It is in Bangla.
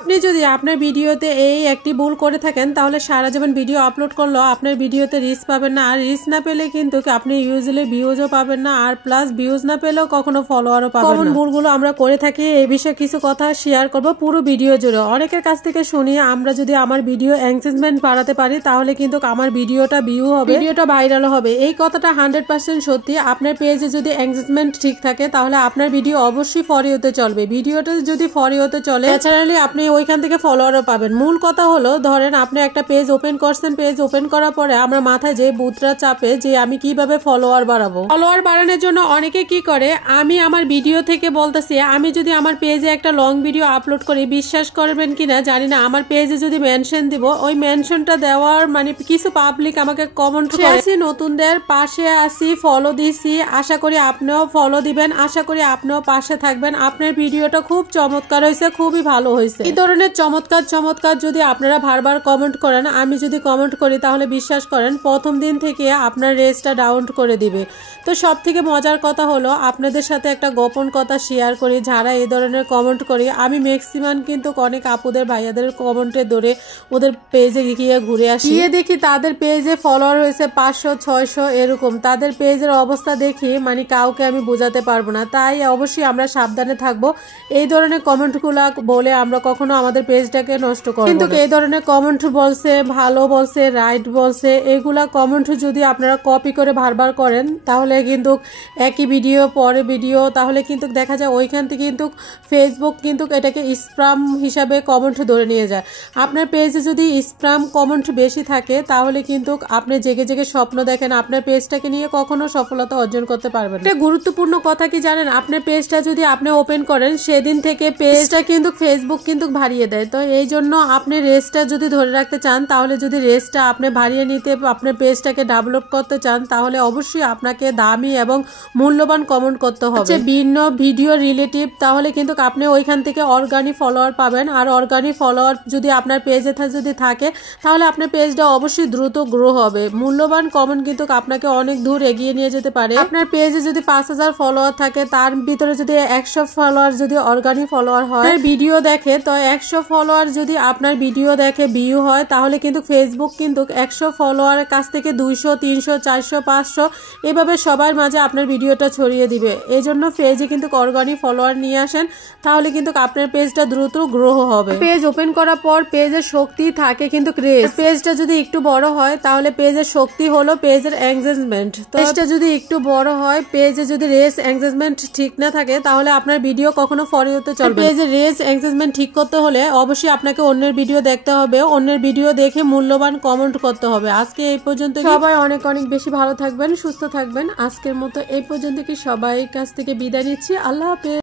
আপনি যদি আপনার ভিডিওতে এই একটি ভুল করে থাকেন তাহলে সারা জীবন ভিডিও আপলোড করলেও আপনার ভিডিওতে রিচ পাবেন না, আর রিচ না পেলে কিন্তু আপনি ইউজুয়ালি ভিউজও পাবেন না, আর প্লাস ভিউজ না পেলেও কখনো ফলোয়ারও পাবেন না। কমন ভুলগুলো আমরা করে থাকি, এই বিষয়ে কিছু কথা শেয়ার করব পুরো ভিডিও জুড়ে। অনেকের কাছ থেকে শুনি আমরা যদি আমার ভিডিও এঙ্গেজমেন্ট বাড়াতে পারি তাহলে কিন্তু আমার ভিডিওটা ভিউ হবে, ভিডিওটা ভাইরাল হবে। এই কথাটা 100% সত্যি। আপনার পেজে যদি এঙ্গেজমেন্ট ঠিক থাকে তাহলে আপনার ভিডিও অবশ্যই ফর ইউতে চলবে। ভিডিওটা যদি ফর ইউতে চলে ন্যাচারালি আপনি ওইখান থেকে ফলোয়ারও পাবেন। মূল কথা হলো, ধরেন আপনি একটা পেজ ওপেন করছেন, পেজ ওপেন করার পরে আমরা মাথায় যে বুথরা চাপে যে আমি কিভাবে ফলোয়ার বাড়াবো। ফলোয়ার বাড়ানোর জন্য অনেকে কি করে, আমি আমার ভিডিও থেকে বলতেছি আমি যদি আমার পেজে একটা লং ভিডিও আপলোড করি, বিশ্বাস করবেন কিনা জানি না, আমার পেজে যদি মেনশন দিব, ওই মেনশনটা দেওয়ার মানে কিছু পাবলিক আমাকে কমেন্ট করে, নতুনদের পাশে আসি, ফলো দিছি, আশা করি আপনিও ফলো দিবেন, আশা করি আপনিও পাশে থাকবেন, আপনার ভিডিওটা খুব চমৎকার হয়েছে, খুবই ভালো হয়েছে। এই ধরনের চমৎকার যদি আপনারা বারবার কমেন্ট করেন, আমি যদি কমেন্ট করি তাহলে বিশ্বাস করেন প্রথম দিন থেকে আপনার রেসটা ডাউন করে দিবে। তো সব থেকে মজার কথা হলো, আপনাদের সাথে একটা গোপন কথা শেয়ার করি, যারা এই ধরনের কমেন্ট করি আমি ম্যাক্সিমাম কিন্তু অনেক আপুদের ভাইয়াদের কমেন্টে ধরে ওদের পেজে গিয়ে ঘুরে আসি, গিয়ে দেখি তাদের পেজে ফলোয়ার হয়েছে 500-600 এরকম। তাদের পেজের অবস্থা দেখি মানে কাউকে আমি বোঝাতে পারবো না। তাই অবশ্যই আমরা সাবধানে থাকবো। এই ধরনের কমেন্টগুলো বলে আমরা কখনো আমাদের পেজটাকে নষ্ট করব। কিন্তু এই ধরনের কমেন্ট বলছে, ভালো বলছে, রাইট বলছে, এগুলা কমেন্ট যদি আপনারা কপি করে বারবার করেন তাহলে কিন্তু একই ভিডিও পরে ভিডিও, তাহলে কিন্তু দেখা যায় ওইখান থেকে কিন্তু ফেসবুক কিন্তু এটাকে স্প্যাম হিসাবে কমেন্ট ধরে নিয়ে যায়। আপনার পেজে যদি স্প্যাম কমেন্ট বেশি থাকে তাহলে কিন্তু আপনি জেগে জেগে স্বপ্ন দেখেন, আপনার পেজটাকে নিয়ে কখনো সফলতা অর্জন করতে পারবেন না। একটা গুরুত্বপূর্ণ কথা কি জানেন, আপনার পেজটা যদি আপনি ওপেন করেন সেদিন থেকে পেজটা কিন্তু ফেসবুক কিন্তু বাড়িয়ে দেয়। তো এই জন্য আপনি রেসটা যদি ধরে রাখতে চান, তাহলে যদি রেসটা আপনি বাড়িয়ে নিতে আপনার পেজটাকে ডেভেলপ করতে চান তাহলে অবশ্যই আপনাকে দামি এবং মূল্যবান কমেন্ট করতে হবে, ভিন্ন ভিডিও রিলেটিভ, তাহলে কিন্তু আপনি ওইখান থেকে অর্গানিক ফলোয়ার পাবেন। আর অর্গানিক ফলোয়ার যদি আপনার পেজে যদি থাকে তাহলে আপনার পেজটা অবশ্যই দ্রুত গ্রো হবে। মূল্যবান কমেন্ট কিন্তু আপনাকে অনেক দূর এগিয়ে নিয়ে যেতে পারে। আপনার পেজে যদি 5000 ফলোয়ার থাকে, তার ভিতরে যদি 100 ফলোয়ার যদি অর্গানিক ফলোয়ার হয়, ভিডিও দেখে, তো 100 ফলোয়ার যদি আপনার ভিডিও দেখে ভিউ হয় তাহলে কিন্তু ফেসবুক কিন্তু 100 ফলোয়ারের কাছ থেকে 200, 300, 400, 500 এভাবে সবার মাঝে আপনার ভিডিওটা ছড়িয়ে দিবে। এই জন্য পেজে কিন্তু অর্গানিক ফলোয়ার নিয়ে আসেন, তাহলে কিন্তু আপনার পেজটা দ্রুত গ্রো হবে। পেজ ওপেন করার পর পেজের শক্তি থাকে কিন্তু রেস। পেজটা যদি একটু বড় হয় তাহলে পেজের শক্তি হলো পেজের এঙ্গেজমেন্ট। পেজটা যদি একটু বড় হয়, পেজে যদি রেস এঙ্গেজমেন্ট ঠিক না থাকে তাহলে আপনার ভিডিও কখনো ফর ইউতে চলবে। পেজের রেস এঙ্গেজমেন্ট ঠিক করতে হলে অবশ্যই আপনাকে অন্যের ভিডিও দেখতে হবে, অন্যের ভিডিও দেখে মূল্যবান কমেন্ট করতে হবে। আজকে এই পর্যন্ত, সবাই অনেক বেশি ভালো থাকবেন, সুস্থ থাকবেন। আজকের মতো এই পর্যন্ত কি সবাই কাছ থেকে বিদায় নিচ্ছি। আল্লাহ হাফেজ।